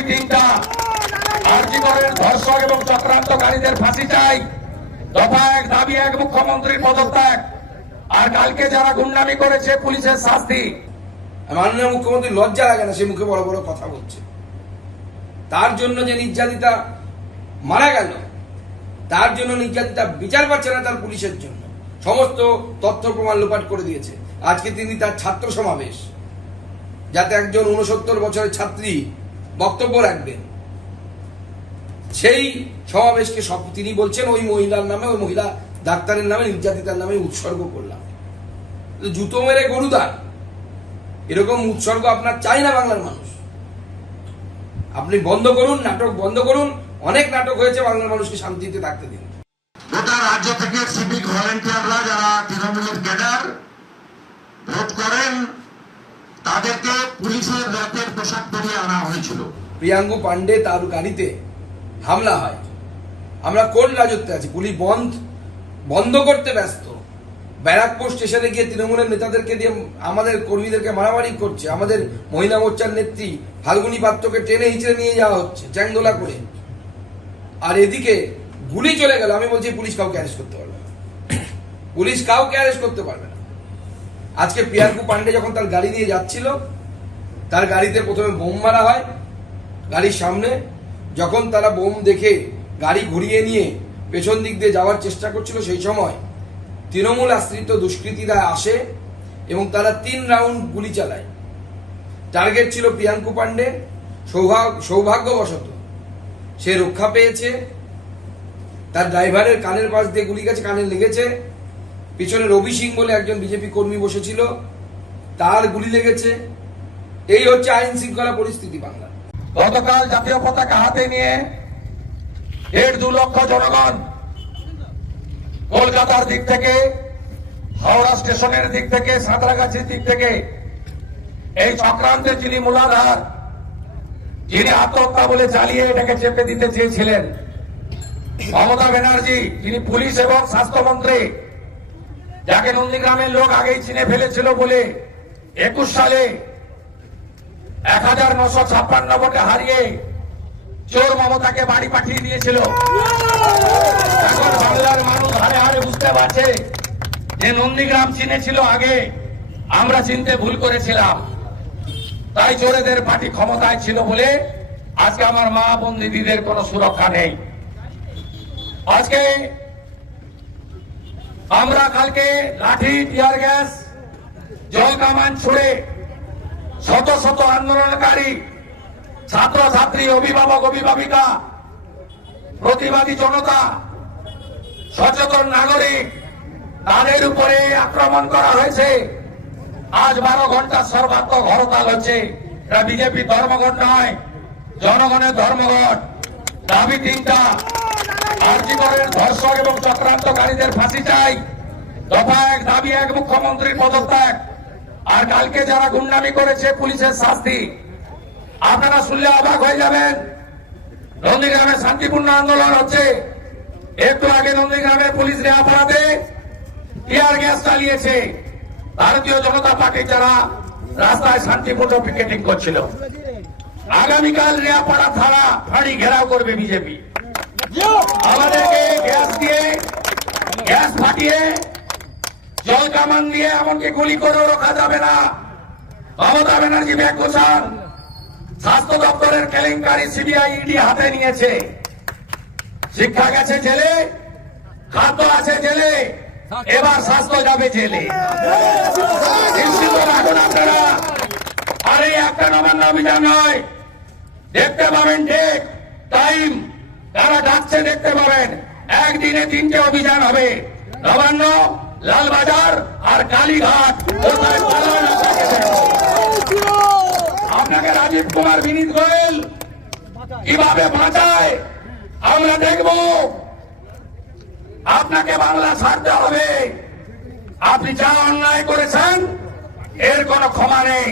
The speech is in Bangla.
দাবি তিনটা আর্জিকরের ধর্ষক এবং চক্রান্তকারীদের ফাঁসি চাই। দফা এক, দাবি এক, মুখ্যমন্ত্রীর পদত্যাগ। আর কালকে যারা গুন্ডামি করেছে, পুলিশের শাস্তি। মাননীয় মুখ্যমন্ত্রী লজ্জা লাগে না, সে মুখে বড় বড় কথা বলছে। তার জন্য যে নির্যাতিতা মারা গেল, তার জন্য নির্যাতিতা বিচার পাচ্ছে না তার পুলিশের জন্য। সমস্ত তথ্য প্রমাণ লোপাট করে দিয়েছে। আজকে তিনি তার ছাত্র সমাবেশ, যাতে একজন উনসত্তর বছরের ছাত্রী বক্তব্য রাখবেন। সেই সমাবেশকে সব তিনি বলছেন, ওই মহিলার নামে, ওই মহিলা ডাক্তারের নামে, নির্যাতিতার নামে উৎসর্গ করলাম। জুতো মেরে গরুদান এরকম উৎসর্গ আপনার চাই না বাংলার মানুষ। আপনি বন্ধ করুন, নাটক বন্ধ করুন, অনেক নাটক হয়েছে বাংলার মানুষকে শান্তিতে থাকতে দিন। গোটা রাজ্য থেকে সিভিক ভলেন্টিয়াররা, যারা তৃণমূলের ক্যাডার ভোট করেন তাদেরকে পুলিশের রাতের পোশাক পরিয়ে আনা হয়েছিল। প্রিয়াঙ্গু পান্ডে তার গাড়িতে হামলা হয়। আমরা কোন রাজত্বে আছি? পুলিশ বন্ধ বন্ধ করতে ব্যস্ত। ব্যারাকপুর স্টেশনে গিয়ে তৃণমূলের নেতাদেরকে দিয়ে আমাদের কর্মীদেরকে মারামারি করছে। আমাদের মহিলা মোর্চার নেত্রী ফাল্গুনী পাত্রকে টেনে হিচড়ে নিয়ে যাওয়া হচ্ছে, চ্যাংদোলা করে। আর এদিকে গুলি চলে গেল। আমি বলছি পুলিশ কাউকে অ্যারেস্ট করতে পারবে পুলিশ কাউকে অ্যারেস্ট করতে পারবে আজকে প্রিয়াঙ্কু পান্ডে যখন তার গাড়ি নিয়ে যাচ্ছিল, তার গাড়িতে প্রথমে বোম মারা হয় গাড়ির সামনে। যখন তারা বোম দেখে গাড়ি ঘুরিয়ে নিয়ে পেছন দিক দিয়ে যাওয়ার চেষ্টা করছিল, সেই সময় তৃণমূল আশ্রিত দুষ্কৃতীরা আসে এবং তারা তিন রাউন্ড গুলি চালায়। টার্গেট ছিল প্রিয়াঙ্কু পান্ডে সৌভাগ্য সৌভাগ্যবশত সে রক্ষা পেয়েছে। তার ড্রাইভারের কানের পাশ দিয়ে গুলি গেছে কানে লেগেছে। পিছনে রবি সিং বলে একজন বিজেপি কর্মী বসেছিল, তার গুলি লেগেছে। এই হচ্ছে আইন শৃঙ্খলা পরিস্থিতি বাংলা। গতকাল জাতীয় পতাকা হাতে নিয়ে দেড় দু লক্ষ জনগণ কলকাতার দিক থেকে, হাওড়া স্টেশনের দিক থেকে, সাঁতরাগাছির দিক থেকে, এই চক্রান্তে যিনি মূলাধার যিনি আত্মহত্যা বলে চালিয়ে এটাকে চেপে দিতে চেয়েছিলেন, মমতা ব্যানার্জি, যিনি পুলিশ এবং স্বাস্থ্যমন্ত্রী যাকে নন্দীগ্রামের লোক আগেই চিনে ফেলেছিল বলে একুশ সালে এক হাজার নশো ছাপ্পান্ন ভোটে হারিয়ে চোর মমতাকে বাড়ি পাঠিয়ে দিয়েছিল। এখন বাংলার মানুষ হারে হারে বুঝতে পারছে যে নন্দীগ্রাম চিনেছিল আগে, আমরা চিনতে ভুল করেছিলাম। তাই চোরেদের পার্টি ক্ষমতায় ছিল বলে আজকে আমার মা বোন দিদিদের কোনো সুরক্ষা নেই। আজকে আমরা কালকে লাঠি, টিয়ার গ্যাস, জল কামান ছুড়ে শত শত আন্দোলনকারী ছাত্র ছাত্রী অভিভাবক, অভিভাবিকা, প্রতিবাদী জনতা, সচেতন নাগরিক, তাদের উপরে আক্রমণ করা হয়েছে। আজ বারো ঘণ্টা সর্বাত্মক হরতাল হচ্ছে। এটা বিজেপি ধর্মঘট নয়, জনগণের ধর্মঘট। দাবি তিনটা। আর্জিকরের ধর্ষক এবং চক্রান্তকারীদের ফাঁসি চাই। দফা এক, দাবি এক, মুখ্যমন্ত্রীর পদত্যাগ। আর কালকে যারা গুন্ডামি করেছে, পুলিশের শাস্তি। আপনারা শুনলে অবাক হয়ে যাবেন, নন্দীগ্রামে শান্তিপূর্ণ আন্দোলন হচ্ছে। একটু আগে নন্দীগ্রামে পুলিশ রেয়াপাড়াতে টিয়ার গ্যাস চালিয়েছে, ভারতীয় জনতা পার্টি যারা রাস্তায় শান্তিপূর্ণ পিকেটিং করছিল। আগামীকাল রেয়াপাড়া থানা ফাঁড়ি ঘেরাও করবে বিজেপি। আমাদেরকে গ্যাস দিয়ে, গ্যাস ফাটিয়ে, জল কামান দিয়ে এমনকি গুলি করেও রোখা যাবে না। মমতা ব্যানার্জি ব্যাগ স্বাস্থ্য দপ্তরের কেলেঙ্কারি সিবিআই ইডি হাতে নিয়েছে। শিক্ষা গেছে জেলে, খাদ্য আছে জেলে, এবার স্বাস্থ্য যাবে জেলে। রাখুন আপনারা। আর একটা নবান্ন অভিযান নয়, দেখতে পাবেন ঠিক, টাইম। তারা ডাকছে, দেখতে পাবেন। একদিনে তিনটে অভিযান হবে। নবান্ন, লালবাজার আর কালীঘাট। আপনাকে রাজীব কুমার, বিনীত গোয়েল কীভাবে বাঁচায়, আমরা দেখব। আপনাকে বাংলা ছাড়তে হবে। আপনি যা অন্যায় করেছেন, এর কোনো ক্ষমা নেই।